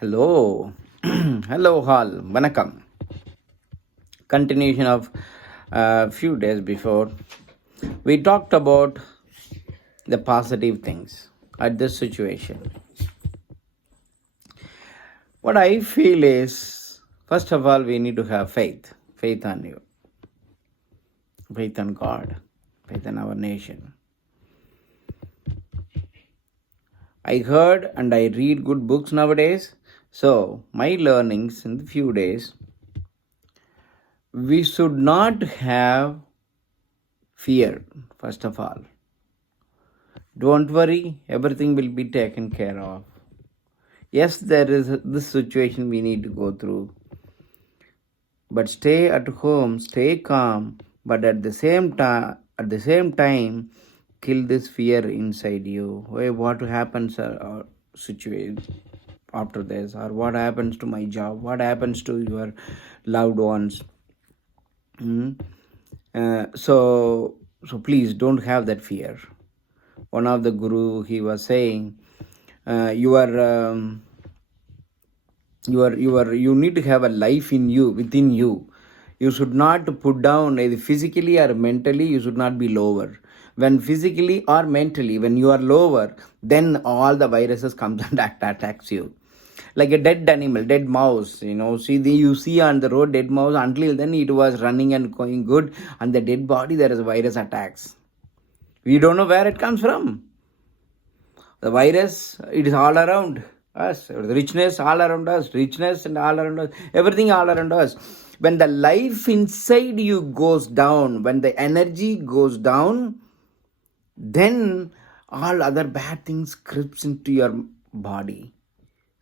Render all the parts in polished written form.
Hello. Hello, all. Vanakkam. Continuation of a few days before. We talked about the positive things at this situation. What I feel is, first of all, we need to have faith. Faith on you. Faith on God. Faith in our nation. I heard and I read good books nowadays. So, my learnings in the few days, we should not have fear, first of all. Don't worry, everything will be taken care of. Yes, there is this situation we need to go through. But stay at home, stay calm, but at the same time, kill this fear inside you. Hey, what happens situation after this, or what happens to my job, what happens to your loved ones. So please don't have that fear. One of the guru, he was saying, you need to have a life in you, within you. You should not put down either physically or mentally. You should not be lower. When physically or mentally, when you are lower, then all the viruses comes and attacks you. Like a dead animal, dead mouse, you see on the road dead mouse. Until then it was running and going good, and the dead body, there is a virus attacks. We don't know where it comes from. The virus, it is all around us. The richness all around us. Richness and all around us. Everything all around us. When the life inside you goes down, when the energy goes down, then all other bad things creeps into your body.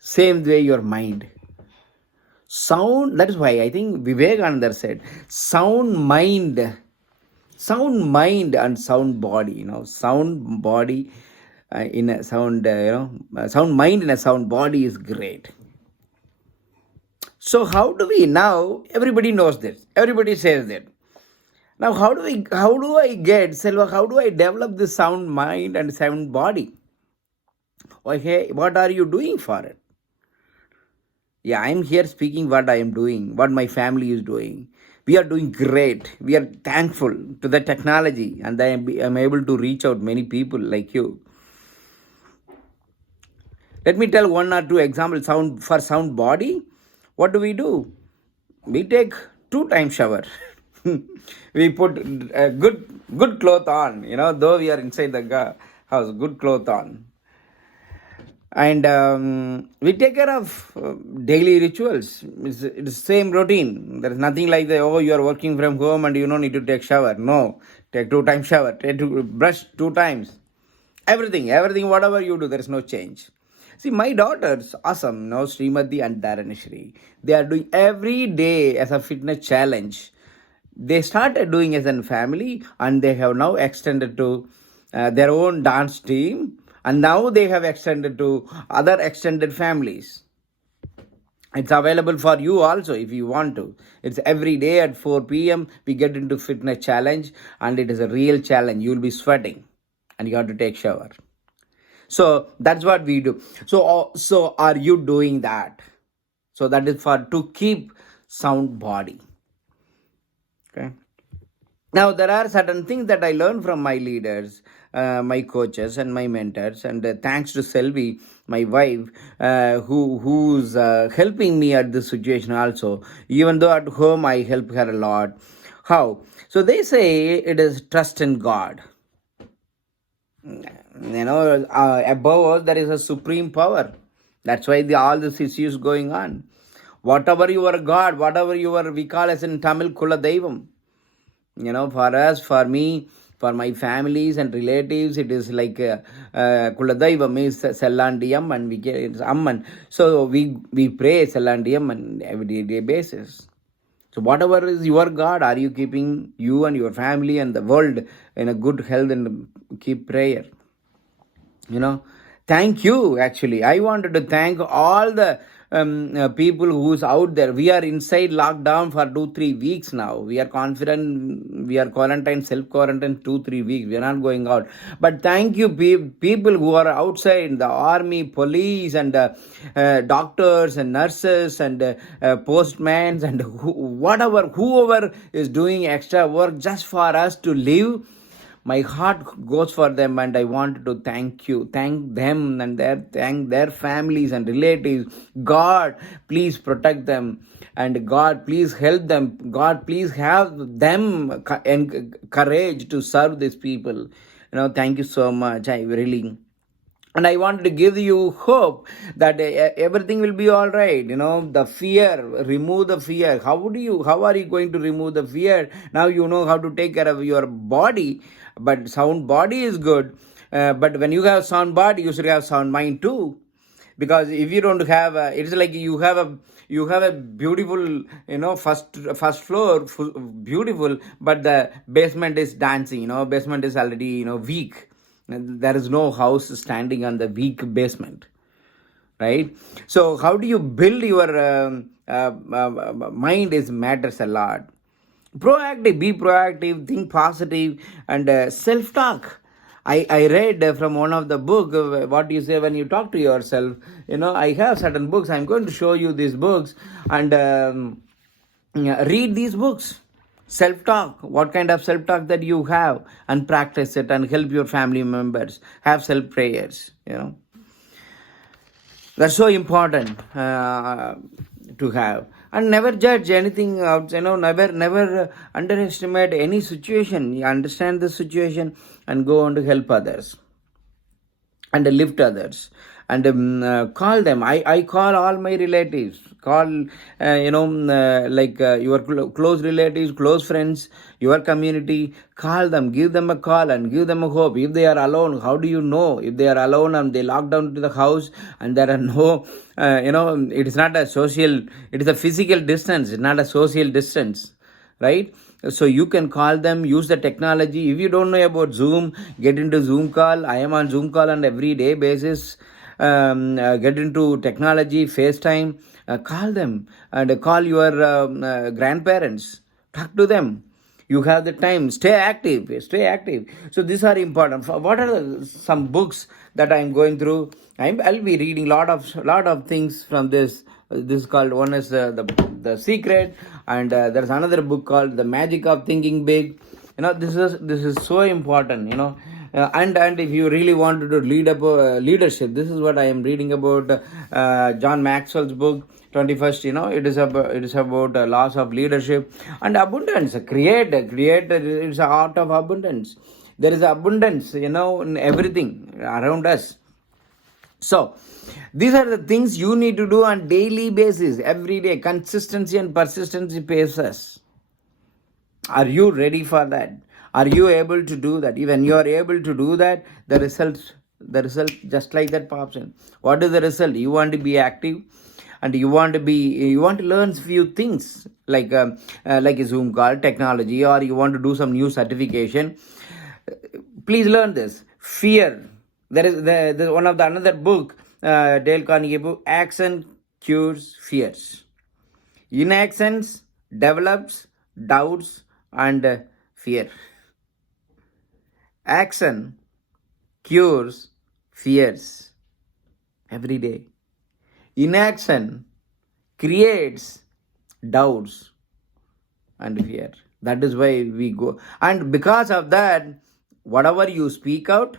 Same way your mind. Sound, that is why I think Vivekananda said, sound mind and sound body. Sound body in a sound, sound mind in a sound body is great. So how do we now? Everybody knows this. Everybody says that. Now how do I get, Selva? How do I develop this sound mind and sound body? Okay, what are you doing for it? Yeah, I'm here speaking what I am doing, what my family is doing. We are doing great. We are thankful to the technology, and I am able to reach out many people like you. Let me tell one or two examples. For sound body, what do? We take 2 times shower. We put a good cloth on, though we are inside the house, good cloth on. And we take care of daily rituals. It's same routine. There is nothing like you are working from home and you don't need to take shower. No, take 2 times shower. Take to brush 2 times. Everything, whatever you do, there is no change. See, my daughters, awesome, Srimati and Dharanishri, they are doing every day as a fitness challenge. They started doing as a family, and they have now extended to their own dance team, and now they have extended to other extended families. It's available for you also if you want to. It's every day at 4 p.m. we get into fitness challenge, and it is a real challenge. You'll be sweating and you have to take shower. So that's what we do. So are you doing that? So that is to keep sound body. Okay. Now there are certain things that I learned from my leaders, my coaches and my mentors, and thanks to Selvi, my wife, who's helping me at this situation also. Even though at home I help her a lot. How? So they say it is trust in God. Above us there is a supreme power. That's why all this issues going on. Whatever your God, we call as in Tamil Kula Deivam. For us, for me, for my families and relatives, it is like Kula Deivam is Sellandiyam, and we get it's Amman. So we pray Sellandiyam on everyday basis. So whatever is your God, are you keeping you and your family and the world in a good health and keep prayer? Thank you. Actually, I wanted to thank all the people who's out there. We are inside lockdown for 2-3 weeks now. We are confident. We are quarantined, self quarantined 2-3 weeks. We are not going out. But thank you, people who are outside, the army, police, and doctors and nurses and postmen and whoever is doing extra work just for us to live. My heart goes for them, and I want to thank them and thank their families and relatives. God, please protect them, and God, please help them. God, please have them and courage to serve these people. Thank you so much. I really. And I want to give you hope that everything will be all right. The fear, remove the fear. How are you going to remove the fear? Now you know how to take care of your body, but sound body is good. But when you have sound body, you should have sound mind too. Because if you don't have, it's like you have a beautiful, first floor, beautiful, but the basement is dancing. Basement is already, weak. There is no house standing on the weak basement, right? So how do you build your mind is matters a lot. Be proactive, think positive, and self-talk. I read from one of the book, what you say when you talk to yourself. I have certain books. I'm going to show you these books, and read these books. Self-talk, what kind of self-talk that you have, and practice it and help your family members. Have self-prayers, That's so important to have. And never judge anything out, never underestimate any situation. You understand the situation and go on to help others and lift others, and call them. I call all my relatives. Call your close relatives, close friends, your community. Call them, give them a call, and give them a hope. If they are alone, how do you know? If they are alone and they lock down to the house and there are no it is not a social, it is a physical distance. It's not a social distance, right? So you can call them, use the technology. If you don't know about Zoom, get into Zoom call. I am on Zoom call on everyday basis. Get into technology, FaceTime. Call them, and call your grandparents. Talk to them. You have the time. Stay active. So these are important. What are some books that I'm going through? I'll be reading lot of things from this. This is called, one is the Secret, and there's another book called The Magic of Thinking Big. This is so important. And if you really wanted to lead up leadership, this is what I am reading about. John Maxwell's book 21st. It is about laws of leadership and abundance. Create. It's an art of abundance. There is abundance, in everything around us. So these are the things you need to do on daily basis, every day. Consistency and persistency pays us. Are you ready for that? Are you able to do that? When you are able to do that, the result just like that pops in. What is the result? You want to be active, and you want to learn few things like a Zoom call, technology, or you want to do some new certification. Please learn this. Fear. There is one of the another book, Dale Carnegie book, Action Cures Fears. Inactions develops doubts and fear. Action cures fears every day. Inaction creates doubts and fear. That is why we go. And because of that, whatever you speak out,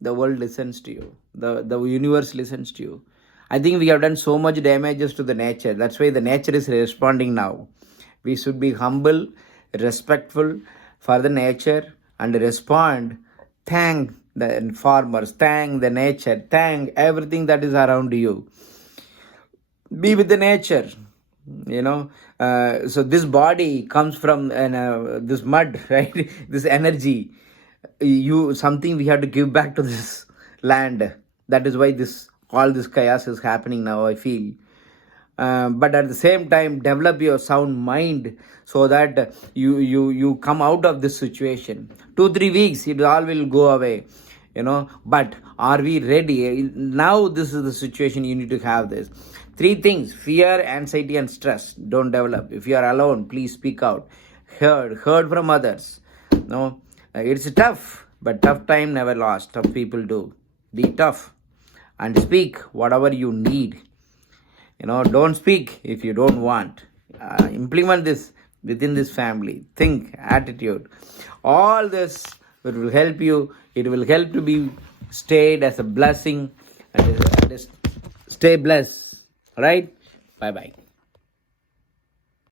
the world listens to you. The universe listens to you. I think we have done so much damages to the nature. That's why the nature is responding now. We should be humble, respectful for the nature, and respond. Thank the farmers, thank the nature, thank everything that is around you. Be with the nature. So this body comes from this mud, right? This energy. Something we have to give back to this land. That is why all this chaos is happening now, I feel. But at the same time, develop your sound mind so that you come out of this situation. 2-3 weeks, it all will go away. But are we ready? Now this is the situation. You need to have this. 3 things: fear, anxiety, and stress don't develop. If you are alone, please speak out. Heard from others. No, it's tough, but tough time never lasts. Tough people do. Be tough and speak whatever you need. Don't speak if you don't want. Implement this within this family. Think, attitude. All this, it will help you. It will help to be stayed as a blessing and stay blessed. Right? Bye bye.